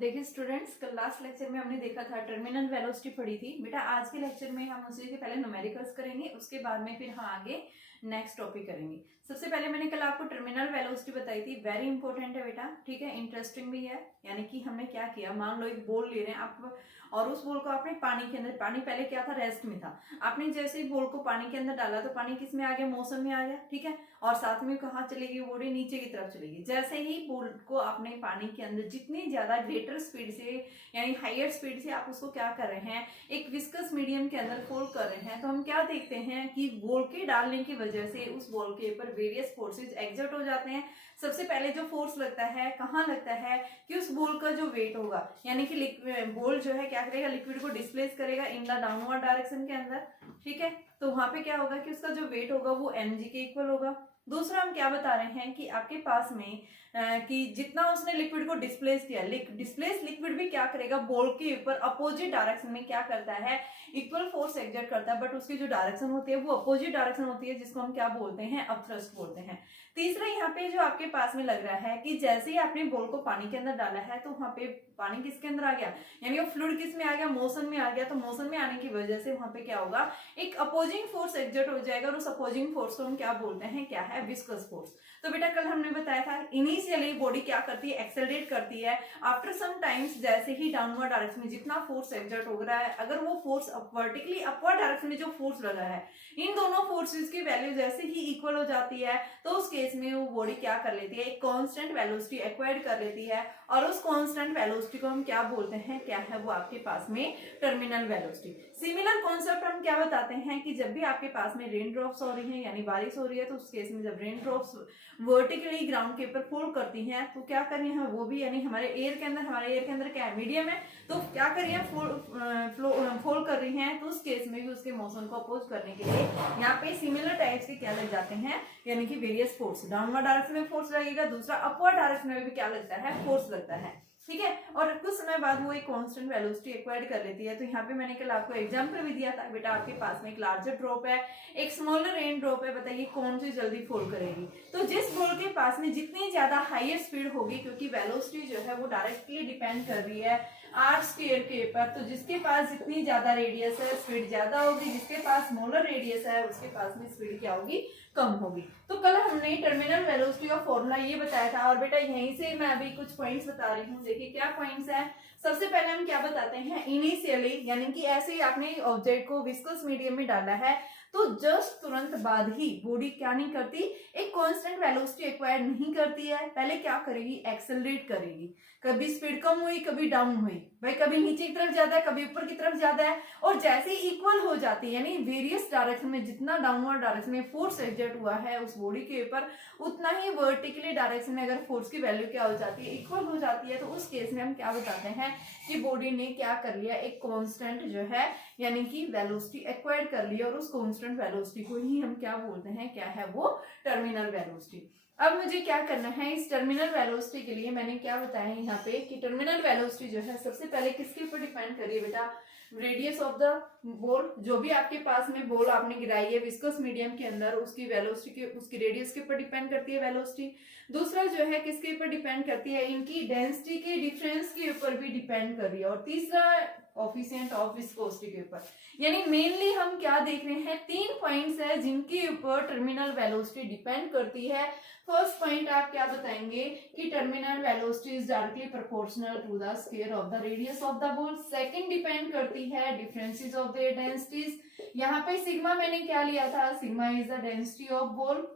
देखिए स्टूडेंट्स, कल last lecture में हमने देखा था टर्मिनल वेलोसिटी पढ़ी थी। बेटा आज के लेक्चर में हम उसी के पहले न्यूमेरिकल्स करेंगे, उसके बाद में फिर हम आगे नेक्स्ट टॉपिक करेंगे। सबसे पहले मैंने कल आपको टर्मिनल वेलोसिटी बताई थी, वेरी इंपॉर्टेंट है बेटा, ठीक है, इंटरेस्टिंग भी है। यानी कि हमने क्या किया, मान लो एक बोल ले रहे हैं आप और उस बोल को आपने पानी के अंदर, पानी पहले क्या था, रेस्ट में था। आपने जैसे ही बोल को पानी के अंदर डाला तो पानी किस में आ गया, मौसम में आ गया, ठीक है। और साथ में कहाँ चलेगी बॉडी, नीचे की तरफ चलेगी। जैसे ही बोल को आपने पानी के अंदर जितनी ज्यादा ग्रेटर स्पीड से यानी हायर स्पीड से आप उसको क्या कर रहे हैं, एक विस्कस मीडियम के अंदर फोल्ड कर रहे हैं, तो हम क्या देखते हैं कि बोल के डालने की वजह से उस बोल के ऊपर वेरियस फोर्सेज एग्जर्ट हो जाते हैं। सबसे पहले जो फोर्स लगता है कहाँ लगता है कि उस बोल का जो वेट होगा, यानी कि बोल जो है क्या करेगा, लिक्विड को डिस्प्लेस करेगा इन द डाउनवर्ड डायरेक्शन के अंदर, ठीक है। तो वहां पे क्या होगा कि उसका जो वेट होगा वो mg के इक्वल होगा। दूसरा हम क्या बता रहे हैं कि आपके पास में कि जितना उसने लिक्विड को डिस्प्लेस किया, डिस्प्लेस लिक्विड भी क्या करेगा, बोल के ऊपर अपोजिट डायरेक्शन में क्या करता है, इक्वल फोर्स एक्सर्ट करता है, बट उसकी जो डायरेक्शन होती है वो अपोजिट डायरेक्शन होती है, जिसको हम क्या बोलते हैं, अपथ्रस्ट बोलते हैं। तीसरा यहाँ पे जो आपके पास में लग रहा है कि जैसे ही आपने बोल को पानी के अंदर डाला है तो वहां पे पानी किसके अंदर आ गया, यानी वो फ्लूइड किस में आ गया, मोशन में आ गया। तो मोशन में आने की वजह से वहां पे क्या होगा, एक अपोजिंग फोर्स एक्सर्ट हो जाएगा और उस अपोजिंग फोर्स को हम क्या बोलते हैं, क्या है, विस्कस फोर्स। तो बेटा कल हमने बताया था इनिशियली बॉडी क्या करती है, एक्सेलरेट करती है। आफ्टर सम टाइम्स जैसे ही डाउनवर्ड डायरेक्शन में जितना फोर्स एक्सर्ट हो रहा है, अगर वो फोर्स वर्टिकली अपवर्ड डायरेक्शन में जो फोर्स लगा है, इन दोनों फोर्सेस की वैल्यू जैसे ही इक्वल हो जाती है तो उस केस में वो बॉडी क्या कर लेती है, एक कांस्टेंट वेलोसिटी एक्वायर कर लेती है। और उस कांस्टेंट वेलोसिटी को हम क्या बोलते हैं, क्या है वो आपके पास में टर्मिनल वेलोसिटी। सिमिलर कॉन्सेप्ट हम क्या बताते हैं कि जब भी आपके पास में रेन ड्रॉप्स हो रही हैं यानी बारिश हो रही है, तो उस केस में जब रेन ड्रॉप्स वर्टिकली ग्राउंड के ऊपर फॉल करती हैं तो क्या कर रही हैं वो भी, यानी हमारे एयर के अंदर क्या है, मीडियम है, तो क्या कर रही है, फॉल कर रही हैं। तो उस केस में भी उसके मोशन को अपोज करने के लिए यहाँ पे सिमिलर टाइप्स के क्या लग जाते हैं, यानी कि वेरियस फोर्स। डाउनवर्ड डायरेक्शन में फोर्स लगेगा, दूसरा अपवर्ड डायरेक्शन में भी क्या लगता है, फोर्स लगता है, ठीक है। और कुछ समय बाद वो एक कांस्टेंट वेलोसिटी एक्वायर कर लेती है। तो यहाँ पे मैंने कल आपको एग्जांपल भी दिया था, बेटा आपके पास में एक लार्जर ड्रॉप है, एक स्मॉलर रेन ड्रॉप है, बताइए कौन सी जल्दी फॉल करेगी। तो जिस बॉल के पास में जितनी ज्यादा हायर स्पीड होगी, क्योंकि वेलोसिटी जो है वो डायरेक्टली डिपेंड कर रही है आर स्क्वायर के ऊपर, तो जिसके पास जितनी ज्यादा रेडियस है स्पीड ज्यादा होगी, जिसके पास स्मॉलर रेडियस है उसके पास में स्पीड क्या होगी, कम होगी। तो कल हमने टर्मिनल वेलोसिटी का फॉर्मूला ये बताया था, और बेटा यहीं से मैं अभी कुछ पॉइंट्स बता रही हूँ। देखिए क्या पॉइंट्स है। सबसे पहले हम क्या बताते हैं, इनिशियली यानी कि ऐसे ही आपने ऑब्जेक्ट को विस्कस मीडियम में डाला है तो जस्ट तुरंत बाद ही बॉडी क्या नहीं करती, एक कांस्टेंट वेलोसिटी एक्वायर नहीं करती है, पहले क्या करेगी, एक्सेलरेट करेगी। कभी स्पीड कम हुई, कभी डाउन हुई, भाई कभी नीचे की तरफ ज्यादा है, कभी ऊपर की तरफ ज्यादा है, और जैसे इक्वल हो जाती है, यानी वेरियस डायरेक्शन में जितना डाउनवर्ड डायरेक्शन में फोर्स एक्सर्ट हुआ है उस बॉडी के ऊपर, उतना ही वर्टिकली डायरेक्शन में अगर फोर्स की वैल्यू क्या हो जाती है, इक्वल हो जाती है, तो उस केस में हम क्या बताते हैं कि बॉडी ने क्या कर लिया, एक कांस्टेंट जो है यानी कि वेलोसिटी एक्वायर कर लिया, और उस कांस्टेंट वेलोसिटी को ही हम क्या बोलते हैं, क्या है वो, टर्मिनल वेलोसिटी। अब मुझे क्या करना है, इस टर्मिनल वेलोसिटी के लिए मैंने क्या बताया यहाँ पे कि टर्मिनल वेलोसिटी जो है सबसे पहले किसके ऊपर डिपेंड करिए बेटा, रेडियस ऑफ द बॉल। जो भी आपके पास में बॉल आपने गिराई है विस्कस मीडियम के अंदर, उसकी वेलोसिटी के, उसकी रेडियस के ऊपर डिपेंड करती है वेलोसिटी। दूसरा जो है किसके ऊपर डिपेंड करती है, इनकी डेंसिटी के डिफरेंस के ऊपर भी डिपेंड कर रही है। और तीसरा कोफिशिएंट ऑफ विस्कोसिटी के ऊपर। यानी मेनली हम क्या देख रहे हैं, 3 पॉइंट्स है जिनके ऊपर टर्मिनल वेलोसिटी डिपेंड करती है। फर्स्ट पॉइंट आप क्या बताएंगे कि terminal velocity is directly proportional to the square of the radius of the ball. Second depend करती है डिफरेंसेस ऑफ द डेंसिटीज। यहाँ पे सिग्मा मैंने क्या लिया था, sigma is the density of ball,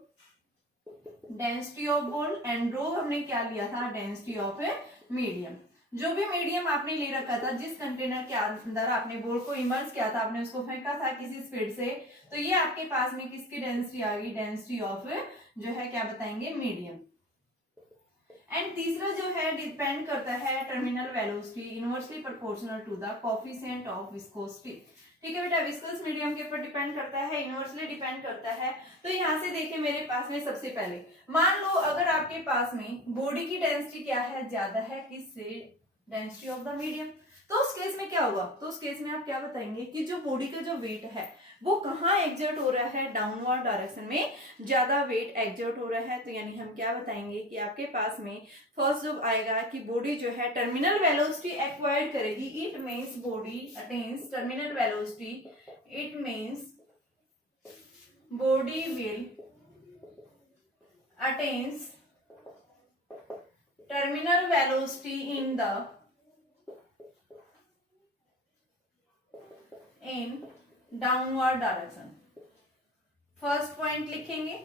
density of ball, and rho हमने क्या लिया था, डेंसिटी ऑफ ए मीडियम। जो भी मीडियम आपने ले रखा था, जिस कंटेनर के अंदर आपने बॉल को इमर्स किया था, आपने उसको फेंका था किसी स्पीड से, तो ये आपके पास में किसकी डेंसिटी आ गई, डेंसिटी ऑफ जो है क्या बताएंगे, मीडियम। एंड तीसरा जो है डिपेंड करता है terminal velocity inversely proportional to the coefficient of viscosity. ठीक है बेटा, विस्कस मीडियम के ऊपर डिपेंड करता है, इनवर्सली डिपेंड करता है। तो यहाँ से देखिए मेरे पास में सबसे पहले मान लो अगर आपके पास में बॉडी की डेंसिटी क्या है, ज्यादा है किससे, डेंसिटी ऑफ द मीडियम, तो उस केस में क्या होगा, तो उस केस में आप क्या बताएंगे कि जो बॉडी का जो वेट है वो कहाँ एग्जर्ट हो रहा है, डाउनवर्ड डायरेक्शन में ज्यादा वेट एग्जर्ट हो रहा है। तो यानी हम क्या बताएंगे कि आपके पास में फर्स्ट जो आएगा कि बॉडी जो है टर्मिनल वेलोसिटी एक्वायर्ड करेगी। It means body attains terminal velocity, it means body will attains terminal velocity in downward direction। First point लिखेंगे।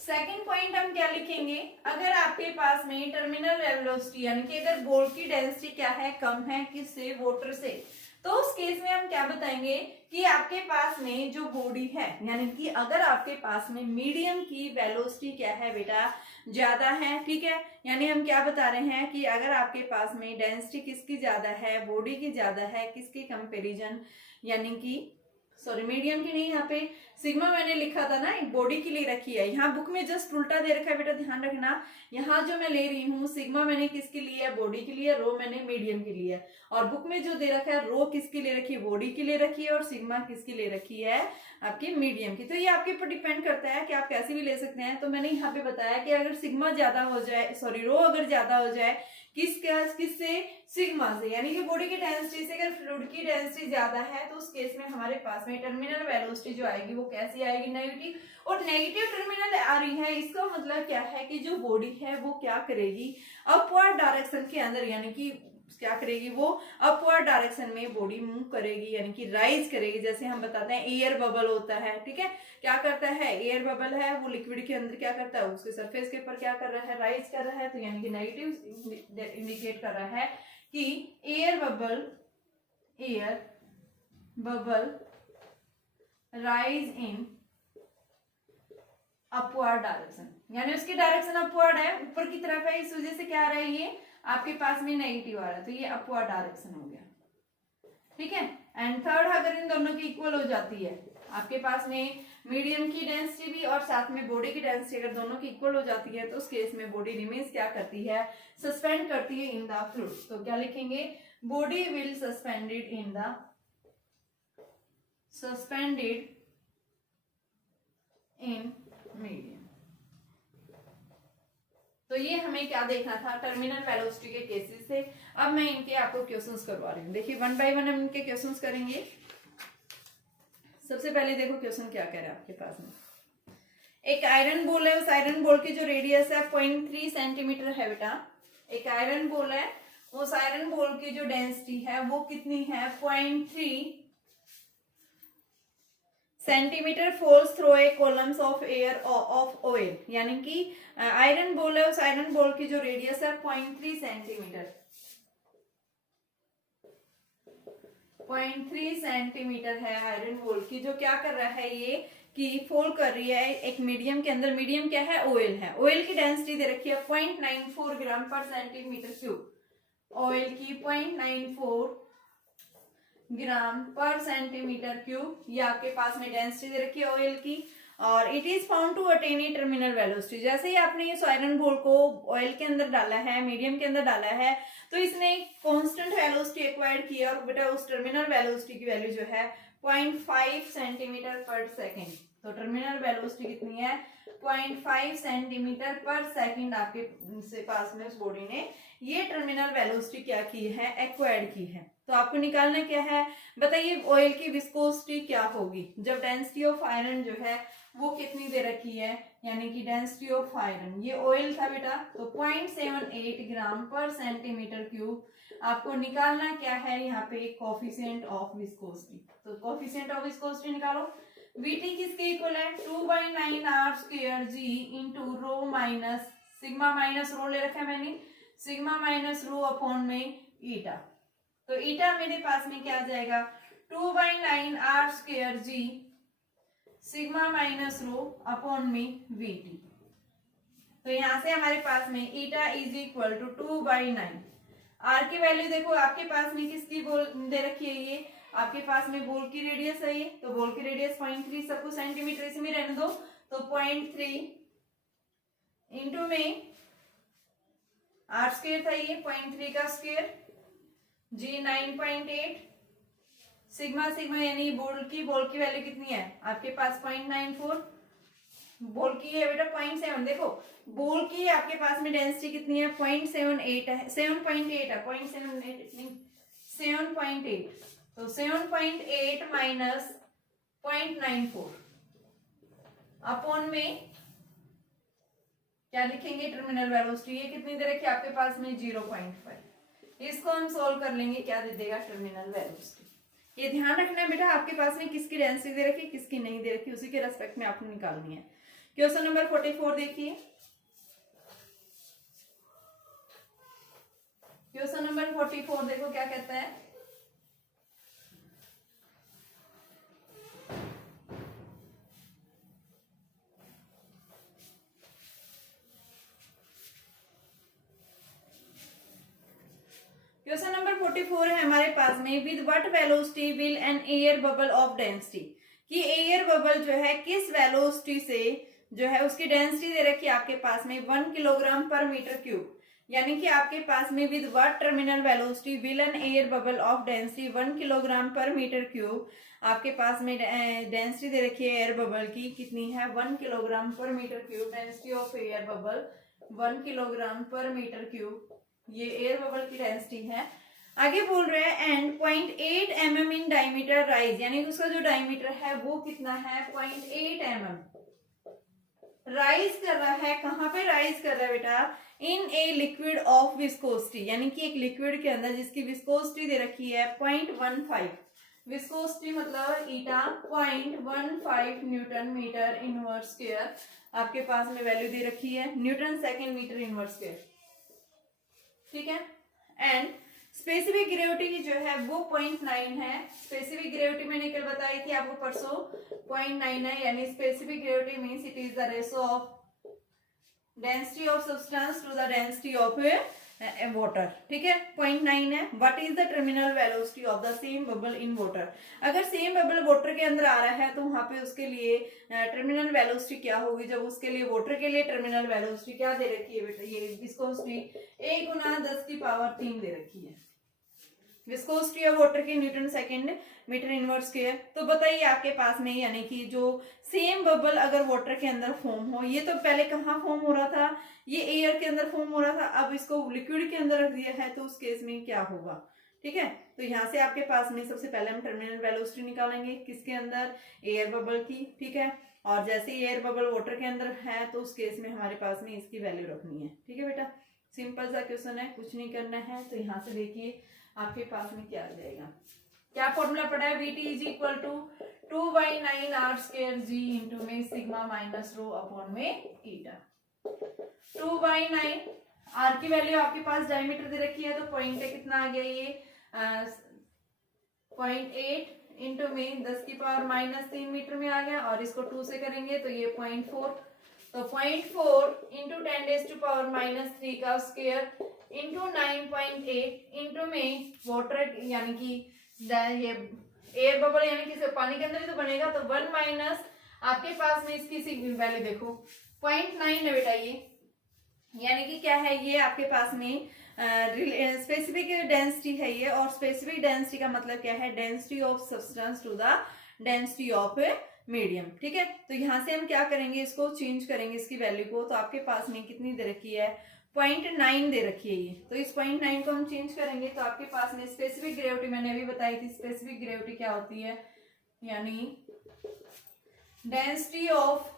सेकंड पॉइंट हम क्या लिखेंगे, अगर आपके पास में टर्मिनल वेलोसिटी यानी कि अगर बॉल की डेंसिटी क्या है, कम है, किससे, वाटर से, तो उस केस में हम क्या बताएंगे कि आपके पास में जो बॉडी है यानी कि अगर आपके पास में मीडियम की वेलोसिटी क्या है बेटा, ज्यादा है, ठीक है। यानी हम क्या बता रहे हैं कि अगर आपके पास में डेंसिटी किसकी ज्यादा है, बॉडी की ज्यादा है, किसके कंपैरिजन, यानी कि सॉरी मीडियम की नहीं, यहाँ पे सिग्मा मैंने लिखा था ना, एक बॉडी के लिए रखी है, यहाँ बुक में जस्ट उल्टा दे रखा है बेटा, ध्यान रखना। यहाँ जो मैं ले रही हूँ सिग्मा मैंने किसके लिए है, बॉडी के लिए, रो मैंने मीडियम के लिए, और बुक में जो दे रखा है रो किसके लिए रखी है, बॉडी के लिए रखी है, और सिग्मा किसके लिए रखी है, आपकी मीडियम की। तो ये आपके ऊपर डिपेंड करता है कि आप कैसे भी ले सकते हैं। तो मैंने यहाँ पे बताया कि अगर सिग्मा ज्यादा हो जाए, सॉरी रो अगर ज्यादा हो जाए किससे, सिग्मा से, यानी कि बॉडी की डेंसिटी से अगर फ्लूइड की डेंसिटी ज्यादा है तो उस केस में हमारे पास में टर्मिनल वेलोसिटी जो आएगी वो कैसी आएगी, नेगेटिव। और नेगेटिव टर्मिनल आ रही है, इसका मतलब क्या है कि जो बॉडी है वो क्या करेगी, अपवर्ड डायरेक्शन के अंदर, यानी कि क्या करेगी, वो अपवर्ड डायरेक्शन में बॉडी मूव करेगी, यानी कि राइज करेगी। जैसे हम बताते हैं एयर बबल होता है, ठीक है, क्या करता है, एयर बबल है वो लिक्विड के अंदर क्या करता है, उसके सरफेस के ऊपर क्या कर रहा है, राइज कर रहा है। तो यानी कि नेगेटिव इंडिकेट कर रहा है कि air bubble rise in upward direction, यानी उसकी डायरेक्शन अपवर्ड है, ऊपर की तरफ है, इस वजह से क्या आ रहा है, ये आपके पास में नेगेटिव आ रहा है, तो ये अपवर्ड डायरेक्शन हो गया, ठीक है। एंड थर्ड, अगर इन दोनों की इक्वल हो जाती है, आपके पास में मीडियम की डेंसिटी भी और साथ में बॉडी की डेंसिटी अगर दोनों की इक्वल हो जाती है तो उस केस में बॉडी रिमेन्स क्या करती है, सस्पेंड करती है इन द फ्लूइड। तो क्या लिखेंगे, body will suspended in medium. तो ये हमें क्या देखना था, टर्मिनल वेलोसिटी के केसेस से। अब मैं इनके आपको क्वेश्चंस करवा रही हूँ, देखिए वन बाय वन हम इनके क्वेश्चंस करेंगे। सबसे पहले देखो क्वेश्चन क्या कह रहा है आपके पास में, एक आयरन बॉल है, उस आयरन बॉल की जो रेडियस है 0.3 सेंटीमीटर है बेटा, एक आयरन बॉल है, उस आयरन बॉल की जो डेंसिटी है वो कितनी है, 0.3 centimetre falls through a columns of air of oil, यानी कि आयरन बॉल है, उस आयरन बॉल की जो रेडियस है 0.3 सेंटीमीटर, 0.3 सेंटीमीटर है आयरन बॉल की, जो क्या कर रहा है ये कि फॉल कर रही है एक मीडियम के अंदर। मीडियम क्या है, ऑयल है, ऑयल की डेंसिटी दे रखी है 0.94 ग्राम पर सेंटीमीटर क्यूब, ऑयल की 0.94 ग्राम पर सेंटीमीटर क्यूब, ये आपके पास में डेंसिटी दे रखी है ऑयल की। और it is found to attain a terminal velocity, जैसे ही आपने इस आयरन बॉल को ऑयल के अंदर डाला है, मीडियम के अंदर डाला है, तो इसने कांस्टेंट वेलोसिटी एक्वायर्ड की और बेटा उस टर्मिनल वेलोसिटी की वैल्यू जो है 0.5 सेंटीमीटर पर सेकेंड। तो टर्मिनल वेलोसिटी कितनी है, 0.5 सेंटीमीटर पर सेकेंड आपके पास में उस बॉडी ने ये टर्मिनल वेलोसिटी क्या की है, एक्वायर्ड की है। तो आपको निकालना क्या है, बताइए ऑयल की विस्कोसिटी क्या होगी जब डेंसिटी ऑफ आयरन जो है वो कितनी दे रखी है, यानी कि डेंसिटी ऑफ आयरन, ये ऑयल था बेटा, तो 0.78 ग्राम पर सेंटीमीटर क्यूब। आपको निकालना क्या है, यहाँ पे कोफिशिएंट ऑफ विस्कोसिटी, तो कोफिशिएंट ऑफ विस्कोसिटी निकालो। वीटी किसके इक्वल है, 2/9 are square g into rho minus sigma minus rho ले रखा है मैंने, सिग्मा माइनस रो अपॉन में ईटा। तो ईटा मेरे पास में क्या आ जाएगा, 2/9 are square g sigma minus rho upon में वीटी। तो यहां से हमारे पास में eta is equal to 2/9, R की वैल्यू देखो आपके पास में किसकी बोल दे रखी है, ये आपके पास में बॉल की रेडियस है ये, तो बॉल की रेडियस 0.3 सबको सेंटीमीटर इसमें रहने दो, तो 0.3 इंटू में आर स्क्वायर था ये 0.3 का स्क्वायर जी 9.8, सिग्मा सिग्मा यानी बोल्ट की वैल्यू कितनी है आपके पास 0.94, बोल की है बेटा 0.7, देखो बोल की आपके पास में डेंसिटी कितनी है 0.78 है, 7.8 है, 0.78 नहीं 7.8, तो 7.8 माइनस 0.94 अपॉन में क्या लिखेंगे टर्मिनल वेलोसिटी, ये कितनी दे रखी है आपके पास में 0.5, इसको हम सोल्व कर लेंगे, क्या दे देगा टर्मिनल वेलोसिटी। ये ध्यान रखना है बेटा आपके पास में किसकी डेंसिटी दे रखी है किसकी नहीं दे रखी, उसी के रेस्पेक्ट में आपको निकालनी है। क्वेश्चन नंबर 44 देखिए, क्वेश्चन नंबर 44 देखो क्या कहता है। क्वेश्चन नंबर 44 है हमारे पास में, with what velocity will an air bubble of density, कि एयर बबल जो है किस वेलोसिटी से जो है उसकी डेंसिटी दे रखी है आपके पास में 1 किलोग्राम पर मीटर क्यूब, यानी कि आपके पास में with what terminal velocity will an air bubble of density 1 kilogram per metre cube, आपके पास में डेंसिटी दे रखी है एयर बबल की कितनी है 1 kilogram per metre cube, density of air bubble 1 kilogram per metre cube, ये एयर बबल की डेंसिटी है। आगे बोल रहे हैं and 0.8 mm in diameter rise, यानी उसका जो डायमीटर है वो कितना है 0.8 mm राइज कर रहा है, कहां पे राइज कर रहा है बेटा, इन ए लिक्विड ऑफ विस्कोसिटी, यानी कि एक लिक्विड के अंदर जिसकी विस्कोसिटी दे रखी है 0.15, विस्कोसिटी मतलब eta 0.15 newton metre inverse square, आपके पास में वैल्यू दे रखी है newton second metre inverse square, ठीक है। एंड स्पेसिफिक ग्रेविटी जो है वो 0.9 है, स्पेसिफिक ग्रेविटी मैंने कल बताई थी आपको परसों 0.9 है, यानी specific gravity means it is the ratio of density of substance to the density of water, ठीक है 0.9 है। What is the terminal velocity of the same bubble in water, अगर सेम बबल वाटर के अंदर आ रहा है तो वहां पे उसके लिए टर्मिनल वेलोसिटी क्या होगी, जब उसके लिए वाटर के लिए टर्मिनल वेलोसिटी क्या दे रखी है बेटा, ये विस्कोसिटी 1 गुना 10 की पावर 3 दे रखी है, विस्कोसिटी ऑफ वाटर की newton second metre inverse square. तो बताइए आपके पास में यानी कि जो सेम बबल अगर वाटर के अंदर फॉर्म हो, ये तो पहले कहाँ फॉर्म हो रहा था, ये एयर के अंदर फॉर्म हो रहा था, अब इसको लिक्विड के अंदर रख दिया है तो उस केस में क्या होगा, ठीक है। तो यहाँ से आपके पास में सबसे पहले हम टर्मिनल वेलोसिटी निकालेंगे किसके अंदर, एयर बबल की, ठीक है। और जैसे एयर बबल वाटर के अंदर है तो उस केस में हमारे पास में इसकी वैल्यू रखनी है, ठीक है बेटा, सिंपल सा क्वेश्चन है, कुछ नहीं करना है। तो यहाँ से देखिए आपके पास में क्या आ जाएगा, क्या फॉर्मूला पड़ा है, V T is equal to 2/9 are square g into में सिग्मा माइनस रो अपॉन में ईटा। 2/9 आर की वैल्यू आपके पास डायमीटर दे रखी है तो पॉइंट है कितना आ गया ये 0.8 इंटू में 10 की पावर -3 मीटर में आ गया, और इसको 2 से करेंगे तो ये 0.4, तो 0.4 इंटू 10⁻³ का स्क्वायर इंटू 9.8 इंटू में वाटर यानी कि ये एयर बबल यानी कि पानी के अंदर ही तो बनेगा, तो 1 माइनस आपके पास में इसकी वैल्यू देखो 0.9 है बेटा ये, यानी कि क्या है ये आपके पास में स्पेसिफिक डेंसिटी है ये, और स्पेसिफिक डेंसिटी का मतलब क्या है, density of substance to the density of medium, ठीक है। तो यहाँ से हम क्या करेंगे, इसको चेंज करेंगे इसकी वैल्यू को, तो आपके पास में कितनी दे रखी है 0.9 दे रखी है ये, तो इस 0.9 को हम चेंज करेंगे तो आपके पास में स्पेसिफिक ग्रेविटी मैंने अभी बताई थी, स्पेसिफिक ग्रेविटी क्या होती है, यानी density of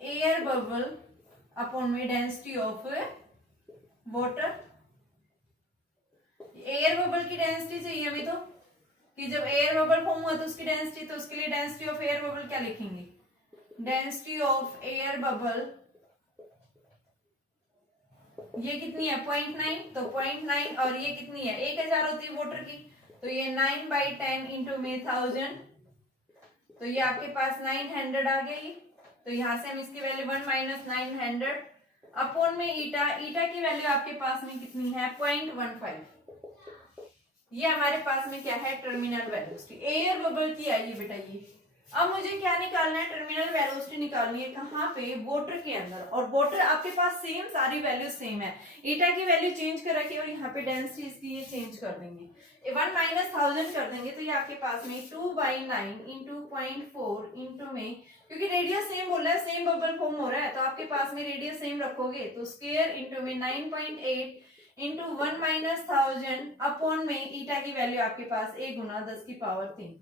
air bubble upon में density of water. Air bubble की डेंसिटी चाहिए अभी तो, कि जब एयर बबल फॉर्म हुआ तो उसकी डेंसिटी, तो उसके लिए डेंसिटी ऑफ एयर बबल क्या लिखेंगे, डेंसिटी ऑफ एयर बबल ये कितनी है 0.9, तो 0.9 और ये कितनी है 1000 होती है वाटर की, तो ये 9/10 इंटू में 1000, तो ये आपके पास 900 आ गई। तो यहाँ से हम इसकी वैल्यू 1 माइनस 900 अपॉन में ईटा, ईटा की वैल्यू आपके पास में कितनी है 0.15, ये हमारे पास में क्या है टर्मिनल वेलोसिटी एयर बबल की आई है बेटा ये, अब मुझे क्या निकालना है, टर्मिनल वेलोसिटी निकालनी है कहाँ पे, वाटर के अंदर। और वाटर आपके पास सेम, सारी वैल्यू सेम है, ईटा की वैल्यू चेंज कर रखी है और यहाँ पे डेंसिटी इसकी ये चेंज कर देंगे, 1 माइनस 1000 कर देंगे, तो ये आपके पास में 2/9 इंटू 0.4 इंटू में, क्योंकि रेडियस सेम बोल रहा है, सेम बबल फॉर्म हो रहा है, तो आपके पास में रेडियस सेम रखोगे तो स्क्वायर इंटू में 9.8 इंटू 1 माइनस 1000 अपॉन में ईटा की वैल्यू आपके पास 1 गुना 10 की पावर 3।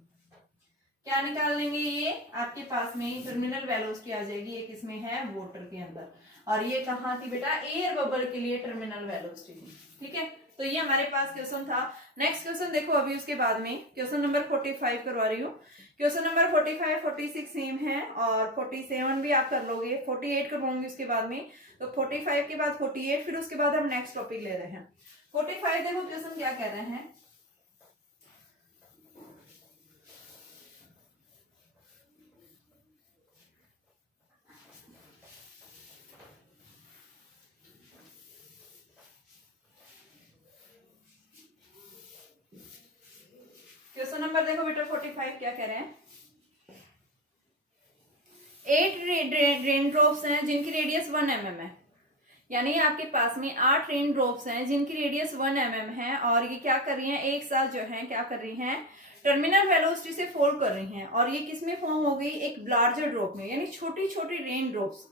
क्या निकाल लेंगे, ये आपके पास में टर्मिनल वेलोसिटी आ जाएगी, ये किसमें है, वाटर के अंदर। और ये कहाँ थी बेटा, एयर बबल के लिए टर्मिनल वेलोसिटी थी। ठीक है, तो ये हमारे पास क्वेश्चन था। नेक्स्ट क्वेश्चन देखो अभी उसके बाद में, क्वेश्चन नंबर 45 करवा रही हूँ। क्वेश्चन नंबर 45, 46 सेम है और 47 भी आप कर लोगे, 48 करवाऊंगी उसके बाद में। तो 45 के बाद 48, फिर उसके बाद हम नेक्स्ट टॉपिक ले रहे हैं। 45 देखो क्वेश्चन क्या कह रहे हैं, क्वेश्चन नंबर देखो बेटा 45 क्या कह रहे हैं, 8 रेन ड्रॉप्स हैं जिनकी रेडियस 1 mm है, यानी आपके पास में 8 रेन ड्रॉप्स हैं जिनकी रेडियस 1 mm है, और ये क्या कर रही हैं, एक साथ जो है क्या कर रही हैं, टर्मिनल वेलोसिटी से फॉल कर रही हैं, और ये किसमें फॉर्म हो गई, एक लार्जर ड्रॉप में, यानी छोटी छोटी रेन ड्रॉप्स,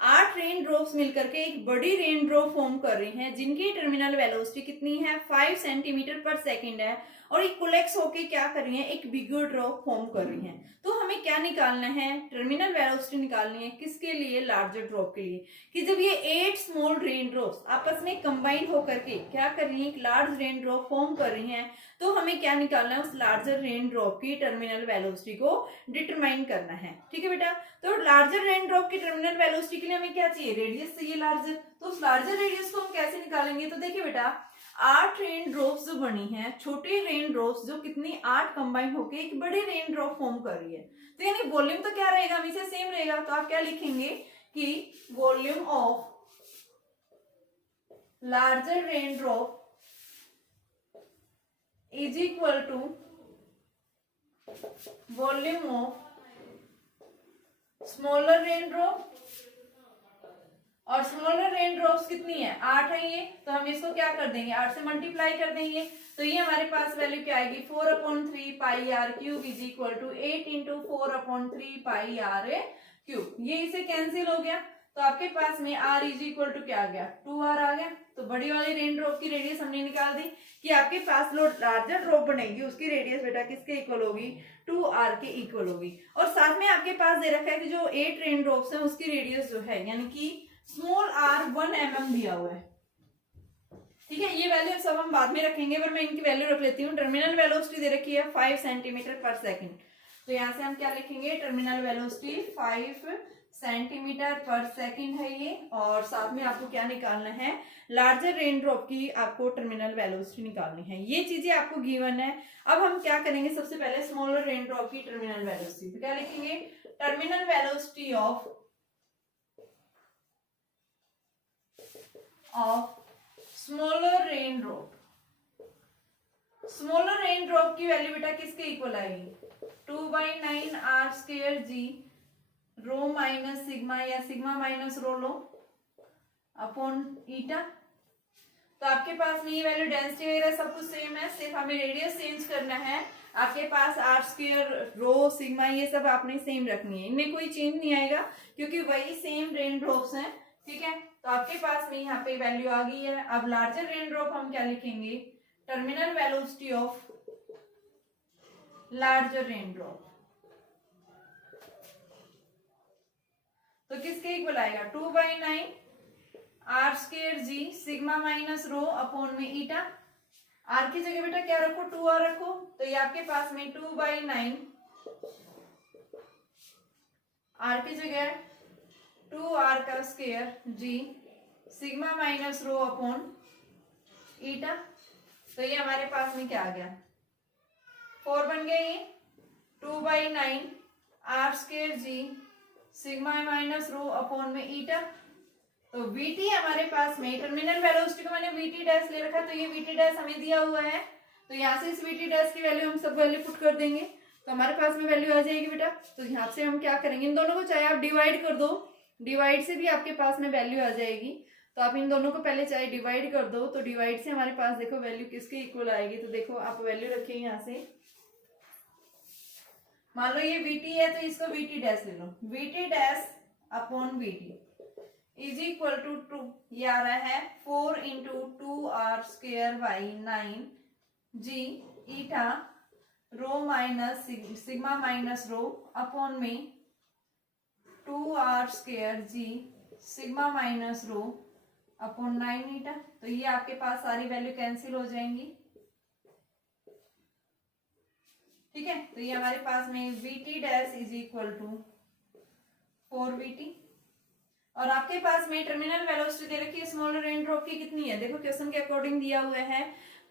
8 रेन ड्रॉप्स मिलकर के एक बड़ी रेन ड्रॉप फॉर्म कर रही हैं, जिनकी टर्मिनल वेलोसिटी कितनी है, 5 सेंटीमीटर पर सेकेंड है, और ये कोलेक्स होके क्या कर रही हैं, एक बिगर ड्रॉप फॉर्म कर रही हैं। तो हमें क्या निकालना है, टर्मिनल वेलोसिटी निकालनी है, किसके लिए, लार्जर ड्रॉप के लिए, कि जब ये 8 स्मॉल रेन ड्रॉप्स आपस में कंबाइन होकर के क्या कर रही हैं, एक लार्ज रेन ड्रॉप फॉर्म कर रही हैं, तो हमें क्या निकालना है, उस लार्जर रेन ड्रॉप की टर्मिनल वेलोसिटी को डिटरमाइन करना है। ठीक है बेटा, तो लार्जर रेन ड्रॉप की टर्मिनल वेलोसिटी के लिए हमें क्या चाहिए, रेडियस चाहिए लार्जर। तो उस लार्जर रेडियस को हम कैसे निकालेंगे, तो देखिए बेटा 8 रेन ड्रॉप्स जो बनी है, छोटी रेन ड्रॉप्स जो कितनी 8 कंबाइन होकर एक बड़ी रेन ड्रॉप फॉर्म कर रही है, तो यानी वॉल्यूम तो क्या रहेगा, हमेशा सेम रहेगा। तो आप क्या लिखेंगे कि volume of larger rain drop is equal to volume of smaller rain drop, और स्मॉलर रेन ड्रॉप्स कितनी है, 8 है ये, तो हम इसको क्या कर देंगे, 8 से मल्टीप्लाई कर देंगे, तो ये हमारे पास वैल्यू क्या आएगी, 4/3 pi r cube is equal to 8 into 4/3 pi r cube. ये इसे कैंसिल हो गया, तो आपके पास में r इज इक्वल टू क्या आ गया, 2r आ गया। तो बड़ी वाली रेन ड्रॉप की रेडियस हमने निकाल दी कि आपके पास जो लार्जर ड्रॉप बनेगी उसकी रेडियस बेटा किसके इक्वल होगी, 2r के इक्वल होगी। और साथ में आपके पास दे रखा है कि जो 8 रेन ड्रॉप्स हैं उसकी रेडियस जो है, यानी कि स्मॉल r 1 mm दिया हुआ है। ठीक है, ये वैल्यू सब हम बाद में रखेंगे, पर मैं इनकी वैल्यू रख लेती हूँ। टर्मिनल वेलोसिटी दे रखी है 5 सेंटीमीटर पर सेकंड, तो यहाँ से हम क्या लिखेंगे, टर्मिनल वेलोसिटी 5 सेंटीमीटर पर सेकंड है ये, और साथ में आपको क्या निकालना है, लार्जर रेन ड्रॉप की आपको टर्मिनल वेलोसिटी निकालनी है। ये चीजें आपको गिवन है। अब हम क्या करेंगे, सबसे पहले स्मॉलर रेन ड्रॉप की टर्मिनल वेलोसिटी, तो क्या लिखेंगे, terminal velocity of smaller rain drop. Smaller rain drop की वैल्यू बेटा किसके इक्वल आएगी, 2/9 r square g rho minus sigma, या सिग्मा माइनस रो लो अपॉन ईटा। तो आपके पास में ये वैल्यू, डेंसिटी वगैरह सब कुछ सेम है, सिर्फ हमें रेडियस चेंज करना है। आपके पास r स्क्वायर रो सिग्मा ये सब आपने सेम रखनी है, इनमें कोई चेंज नहीं आएगा क्योंकि वही सेम रेन ड्रॉप्स हैं। ठीक है, तो आपके पास में यहाँ पे वैल्यू आ गई है। अब लार्जर रेन ड्रॉप हम क्या लिखेंगे, terminal velocity of larger rain drop, तो किसके इक्वल आएगा, 2/9 r square g sigma minus rho upon में ईटा। r की जगह बेटा क्या रखो, 2r रखो, तो ये आपके पास में 2/9 r की जगह 2r का square g sigma minus rho upon ईटा। तो ये हमारे पास में क्या आ गया, 4 बन गया ये, 2/9 r square g sigma minus rho upon में ईटा। तो vt हमारे पास में, टर्मिनल वेलोसिटी को मैंने vt डैश ले रखा, तो ये vt डैश हमें दिया हुआ है, तो यहाँ से इस vt डैश की वैल्यू हम सब वैल्यू पुट कर देंगे। तो हमारे पास में वैल्यू आ जाएगी बेटा। तो यहाँ से हम क्या करेंगे, इन दोनों को चाहे आप डिवाइड कर दो, डिवाइड से भी आपके पास में वैल्यू आ जाएगी। तो आप इन दोनों को पहले चाहे डिवाइड कर दो, तो डिवाइड से हमारे पास देखो वैल्यू किसके इक्वल आएगी। तो देखो आप वैल्यू रखिए यहाँ से, मान लो ये VT है तो इसको VT डैश ले लो, VT dash upon VT is equal to 2, ये आ रहा है 4 into 2r² by 9 g eta rho minus sigma minus rho upon में 2r² g sigma minus rho upon 9 eta. तो ये आपके पास सारी वैल्यू कैंसिल हो जाएंगी, ठीक है। तो ये हमारे पास में VT dash is equal to 4VT, और आपके पास में टर्मिनल वेलोसिटी दे रखी है स्मॉल रेन ड्रॉप की कितनी है, देखो क्वेश्चन के अकॉर्डिंग दिया हुआ है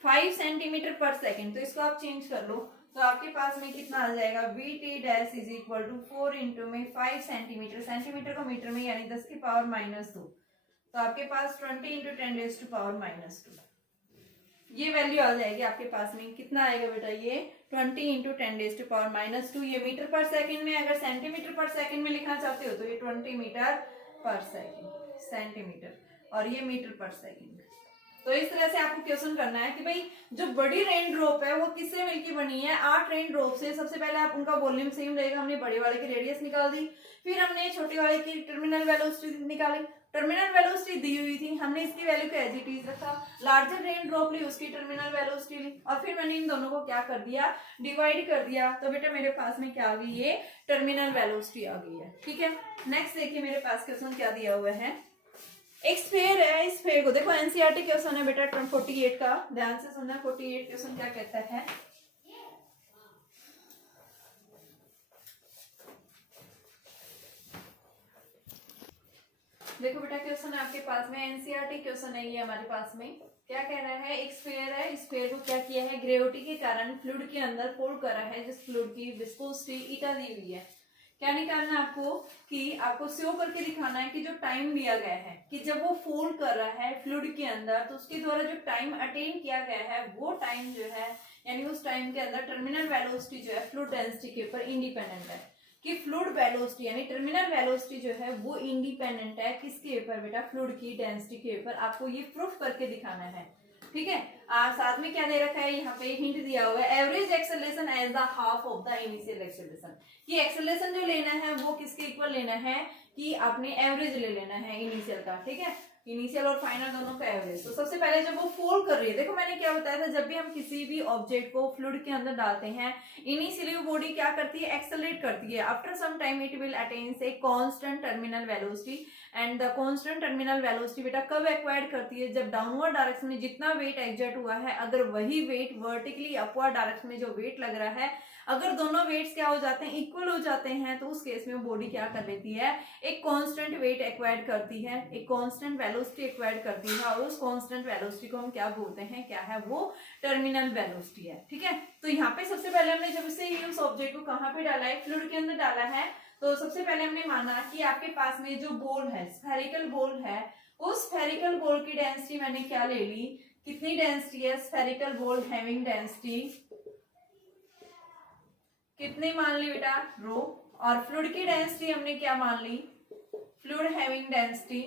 5 सेंटीमीटर पर सेकेंड। तो इसको आप चेंज कर लो, तो आपके पास में कितना आ जाएगा, VT dash is equal to 4 into में 5 सेंटीमीटर, सेंटीमीटर को मीटर में यानी 10 की पावर -2, तो आपके पास 20 इंटू 10 रेज़ टू पावर -2, ये वैल्यू आ जाएगी आपके पास में। कितना आएगा बेटा, ये 20 इंटू 10 रेज़ टू पावर -2, ये मीटर पर सेकेंड में, अगर सेंटीमीटर पर सेकेंड में लिखना चाहते हो तो ये 20 मीटर पर सेकेंड सेंटीमीटर, और ये मीटर पर सेकेंड। तो इस तरह से आपको क्वेश्चन करना है कि भाई जो बड़ी रेन ड्रॉप है वो किससे मिलकर बनी है, 8 रेन ड्रॉप से। सबसे पहले आप उनका वॉल्यूम सेम रहेगा, हमने बड़े वाले की रेडियस निकाल दी, फिर हमने छोटे वाले की टर्मिनल वेलोसिटी निकाली। टर्मिनल वेलोसिटी दी हुई थी, हमने इसकी वैल्यू को एज इट इज रखा, लार्जर रेन ड्रॉप ली उसकी टर्मिनल वेलोसिटी ली, और फिर मैंने इन दोनों को क्या कर दिया, डिवाइड कर दिया। तो बेटा मेरे पास में क्या आ गई, ये टर्मिनल वेलोसिटी आ गई है, ठीक है। नेक्स्ट देखिए मेरे पास क्वेश्चन क्या दिया हुआ है, एक स्फीयर है, इस स्फीयर को देखो एनसीईआरटी क्वेश्चन है बेटा 48 का, ध्यान से सुनना। 48 क्वेश्चन क्या कहता है, देखो बेटा क्वेश्चन है आपके पास में, एनसीईआरटी क्वेश्चन है ये हमारे पास में। क्या कह रहा है, एक स्फीयर है, इस स्फीयर को क्या किया है, ग्रेविटी के कारण फ्लूइड के अंदर फोल्ड करा है, जिस फ्लूइड की विस्कोसिटी ईटा दी हुई है। क्या निकालना है आपको, कि आपको शो करके दिखाना है कि जो टाइम दिया गया है कि जब वो फोल्ड कर रहा है फ्लूइड के अंदर, तो उसके द्वारा जो टाइम अटेन किया गया है वो टाइम जो है, यानी उस टाइम के अंदर टर्मिनल वेलोसिटी जो है फ्लूइड डेंसिटी के ऊपर इंडिपेंडेंट है। कि फ्लूइड वेलोसिटी यानी टर्मिनल वेलोसिटी जो है वो इंडिपेंडेंट है किसके ऊपर बेटा, फ्लूइड की डेंसिटी के ऊपर। आपको ये प्रूफ करके दिखाना है, ठीक है। साथ में क्या दे रखा है, यहाँ पे हिंट दिया हुआ है, average acceleration as the half of the initial acceleration, कि एक्सेलरेशन जो लेना है वो किसके इक्वल लेना है, कि आपने एवरेज ले लेना है इनिशियल का, ठीक है, इनिशियल और फाइनल दोनों का एवरेज। तो सबसे पहले जब वो फोल्ड कर रही है, देखो मैंने क्या बताया था, जब भी हम किसी भी ऑब्जेक्ट को फ्लूइड के अंदर डालते हैं, इनिशियली वो बॉडी क्या करती है, एक्सेलरेट करती है। After some time it will attains a constant terminal velocity, and the constant terminal velocity बेटा कब एक्वायर्ड करती है, जब डाउनवर्ड डायरेक्शन में जितना वेट एग्जर्ट हुआ है, अगर वही वेट वर्टिकली अपवर्ड डायरेक्शन में जो वेट लग रहा है, अगर दोनों वेट्स क्या हो जाते हैं, इक्वल हो जाते हैं, तो उस केस में बॉडी क्या कर लेती है, एक कांस्टेंट वेट एक्वायर्ड करती है, एक कांस्टेंट वेलोसिटी एक्वायर्ड करती है, और उस कांस्टेंट वेलोसिटी को हम क्या बोलते हैं, क्या है वो, टर्मिनल वेलोसिटी है, ठीक है। तो यहाँ पे सबसे पहले हमने जब से उस ऑब्जेक्ट को कहाँ पे डाला है, फ्लूइड के अंदर डाला है, तो सबसे पहले हमने माना कि आपके पास में जो बॉल है, स्फेरिकल बॉल है, उस स्फेरिकल बॉल की डेंसिटी मैंने क्या ले ली, कितनी डेंसिटी है, स्फेरिकल बॉल हैविंग डेंसिटी कितनी मान ली बेटा, रो, और फ्लूइड की डेंसिटी हमने क्या मान ली, fluid having density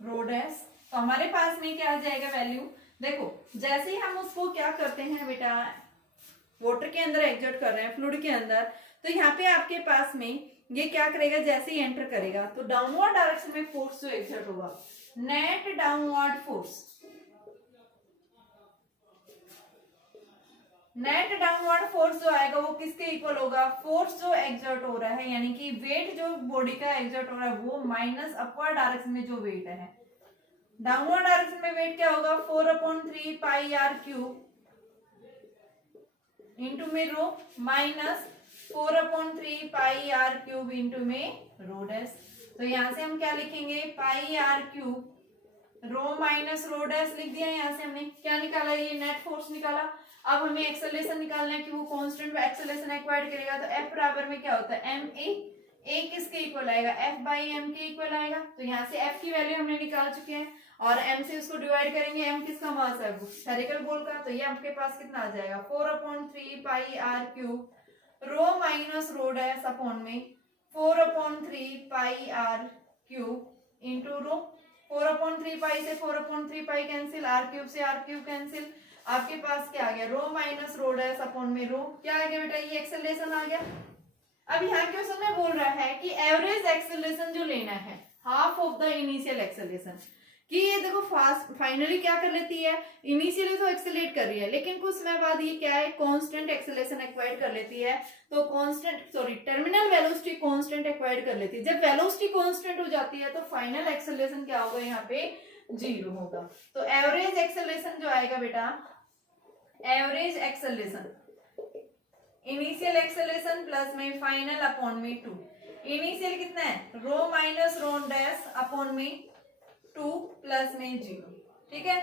rho dash. तो हमारे पास में क्या आ जाएगा वैल्यू, देखो जैसे ही हम उसको क्या करते हैं बेटा, वाटर के अंदर एग्जर्ट कर रहे हैं फ्लूइड के अंदर, तो यहाँ पे आपके पास में ये क्या करेगा, जैसे ही एंटर करेगा तो डाउनवर्ड डायरेक्शन में फोर्स जो एग्जर्ट होगा, net downward force, net downward force जो आएगा वो किसके इक्वल होगा, फोर्स जो एग्जर्ट हो रहा है, यानी कि वेट जो बॉडी का एग्जर्ट हो रहा है वो माइनस अपवर्ड डायरेक्शन में जो वेट है, डाउनवर्ड डायरेक्शन में वेट क्या होगा, 4/3 पाई आर क्यूब इंटू में rho, minus 4/3 pi r cube into में रो डैश। तो यहां से हम क्या लिखेंगे, pi r cube rho minus rho dash लिख दिया। यहाँ से हमने क्या निकाला, ये नेट फोर्स निकाला। अब हमें एक्सेलरेशन निकालना है कि वो कांस्टेंट एक्सेलरेशन एक्वायर्ड करेगा, तो एफ बराबर में क्या होता है, एम ए, ए किसके इक्वल आएगा, एफ बाई एम के इक्वल आएगा। तो यहाँ से एफ की वैल्यू हमने निकाल चुके हैं और एम से उसको डिवाइड करेंगे, एम किसका मास है, स्फेरिकल बॉल का। तो ये आपके पास कितना आ जाएगा 4/3 pi r cube rho minus rho dash upon में 4/3 pi r cube into rho. 4/3 pi से 4/3 पाई कैंसिल, आर क्यूब से आर क्यूब कैंसिल, आपके पास क्या आ गया rho minus rho dash upon में रो। क्या आ गया बेटा, ये एक्सेलरेशन आ गया। अब यहाँ क्वेश्चन में बोल रहा है कि एवरेज एक्सेलरेशन जो लेना है half of the initial acceleration, कि ये देखो फास्ट फाइनली क्या कर लेती है, इनिशियली तो एक्सेलरेट कर रही है लेकिन कुछ समय बाद ये क्या है कांस्टेंट एक्सेलरेशन एक्वायर कर लेती है। तो टर्मिनल वेलोसिटी कांस्टेंट एक्वायर कर लेती है। जब वेलोसिटी कांस्टेंट हो जाती है तो फाइनल एक्सेलरेशन क्या होगा, यहाँ पे 0 होगा। तो एवरेज एक्सेलरेशन जो आएगा बेटा, average acceleration initial acceleration plus में फाइनल अपॉन में 2। इनिशियल कितना है, रो माइनस रो डैश अपॉन में 2 प्लस में 0, ठीक है।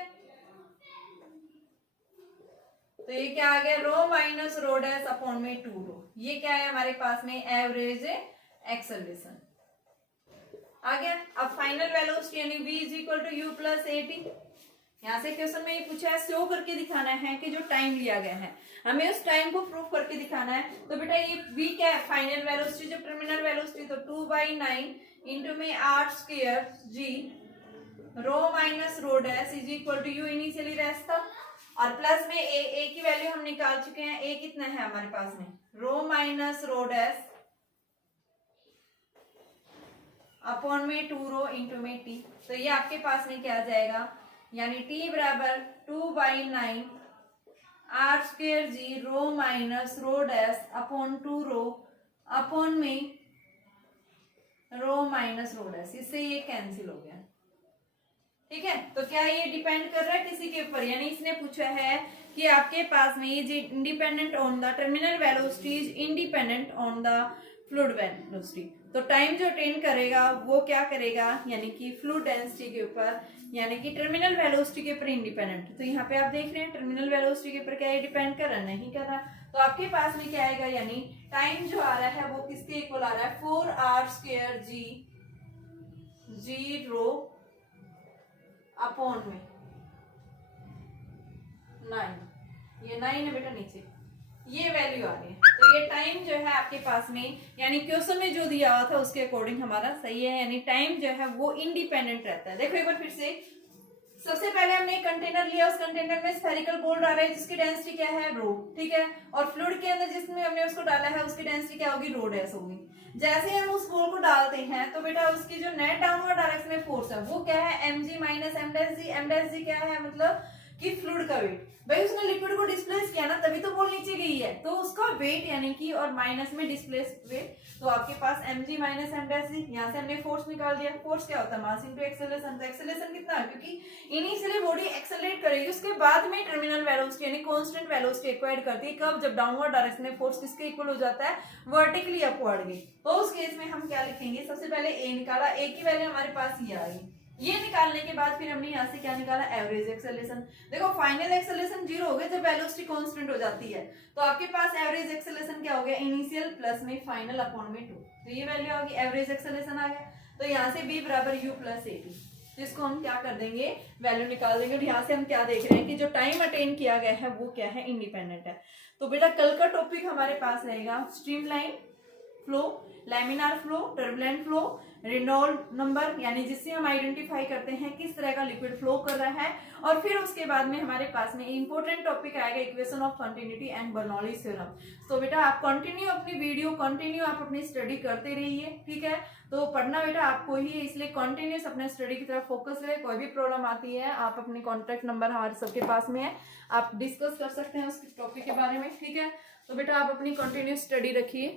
तो ये क्या आ गया, rho minus rho dash upon में 2 रो। ये क्या है हमारे पास में एवरेज एक्सेलरेशन आ गया। अब फाइनल वेलोसिटी यानी v is equal to u plus a t. यहाँ से क्वेश्चन में ये पूछा है शो करके दिखाना है कि जो टाइम लिया गया है हमें उस टाइम को प्रूफ करके दिखाना है। तो बेटा ये v क्या है, फाइनल वेलोसिटी जो टर्मिनल वेलोसिटी, तो 2/9 इंटू में r square g rho minus rho dash is equal to u initially rest था और प्लस में ए की वैल्यू हम निकाल चुके हैं। ए कितना है हमारे पास में, rho minus rho dash upon में 2 रो इंटू में टी। तो ये आपके पास में क्या आ जाएगा, यानी टी बराबर 2/9 are square g rho minus rho dash upon 2 rho upon में रो माइनस रो डैश। इससे ये कैंसिल हो गया, ठीक है। तो क्या ये डिपेंड कर रहा है किसी के ऊपर, यानी इसने पूछा है कि आपके पास में ये independent on the terminal velocity is independent on the fluid velocity. तो टाइम जो अटेन करेगा वो क्या करेगा, यानी कि फ्लूइड डेंसिटी के ऊपर, यानी कि टर्मिनल वेलोसिटी के ऊपर इंडिपेंडेंट। तो यहाँ पे आप देख रहे हैं टर्मिनल वेलोसिटी के ऊपर क्या ये डिपेंड कर रहा है, नहीं कर रहा। तो आपके पास में क्या आएगा, यानी टाइम जो आ रहा है वो किसके इक्वल आ रहा है, 4r² जी रो अपॉन में 9, ये 9 है बेटा नीचे, ये वैल्यू आ रही है। तो ये टाइम जो है आपके पास में, यानी क्वेश्चन में जो दिया हुआ था उसके अकॉर्डिंग हमारा सही है, यानी टाइम जो है वो इंडिपेंडेंट रहता है। देखो एक बार फिर से, सबसे पहले हमने एक कंटेनर लिया, उस कंटेनर में स्फेरिकल बॉल डाला है जिसकी डेंसिटी क्या है, रो, ठीक है। और फ्लूइड के अंदर जिसमें हमने उसको डाला है उसकी डेंसिटी क्या होगी, रो डैश होगी। जैसे हम उस बॉल को डालते हैं तो बेटा उसकी जो नेट डाउनवर्ड डायरेक्शन में फोर्स है वो क्या है, mg माइनस m डैश जी। m डैश जी क्या है, मतलब कि फ्लूइड का वेट। भाई उसने लिक्विड को डिस्प्लेस किया ना, तभी तो बॉल नीचे गई है, तो उसका वेट यानी कि और माइनस में डिस्प्लेस वेट। तो आपके पास mg minus m dash g, यहाँ से हमने फोर्स निकाल दिया। फोर्स क्या होता है, मास इनटू एक्सेलरेशन। तो एक्सेलरेशन कितना है, क्योंकि इनिशियली बॉडी एक्सेलरेट करेगी, उसके बाद में टर्मिनल वेलोसिटी यानी कांस्टेंट वेलोसिटी एक्वायर करती है। कब, जब डाउनवर्ड डायरेक्शन में फोर्स किसके इक्वल हो जाता है, वर्टिकली अपवर्ड के। तो उस केस में हम क्या लिखेंगे, सबसे पहले ए निकाला, ए की वैल्यू हमारे पास ये आ गई। ये निकालने के बाद फिर हमने यहाँ से क्या निकाला, एवरेज एक्सेलरेशन। देखो फाइनल एक्सेलरेशन 0 हो गया जब वेलोसिटी कांस्टेंट हो जाती है। तो आपके पास एवरेज एक्सेलरेशन क्या हो गया, इनिशियल प्लस में फाइनल अपॉन में 2। तो ये वैल्यू आ गई, एवरेज एक्सेलरेशन आ गया। तो यहाँ से b बराबर u प्लस ए टी, तो इसको हम क्या कर देंगे, वैल्यू निकाल देंगे। और यहाँ से हम क्या देख रहे हैं कि जो टाइम अटेन किया गया है वो क्या है, इंडिपेंडेंट है। तो बेटा कल का टॉपिक हमारे पास रहेगा streamline flow, laminar flow, turbulent flow, Reynold number, यानी जिससे हम आइडेंटिफाई करते हैं किस तरह का लिक्विड फ्लो कर रहा है। और फिर उसके बाद में हमारे पास में इंपॉर्टेंट टॉपिक आएगा equation of continuity and Bernoulli's theorem. तो बेटा आप कंटिन्यू अपनी वीडियो, कंटिन्यू आप अपनी स्टडी करते रहिए, ठीक है। तो पढ़ना बेटा आपको ही है, इसलिए कंटिन्यूस अपने स्टडी की तरफ फोकस रहे। कोई भी प्रॉब्लम आती है आप अपने कॉन्टैक्ट नंबर हमारे सबके पास में है, आप डिस्कस कर सकते हैं उस टॉपिक के बारे में, ठीक है। तो बेटा आप अपनी कंटिन्यूस स्टडी रखिए।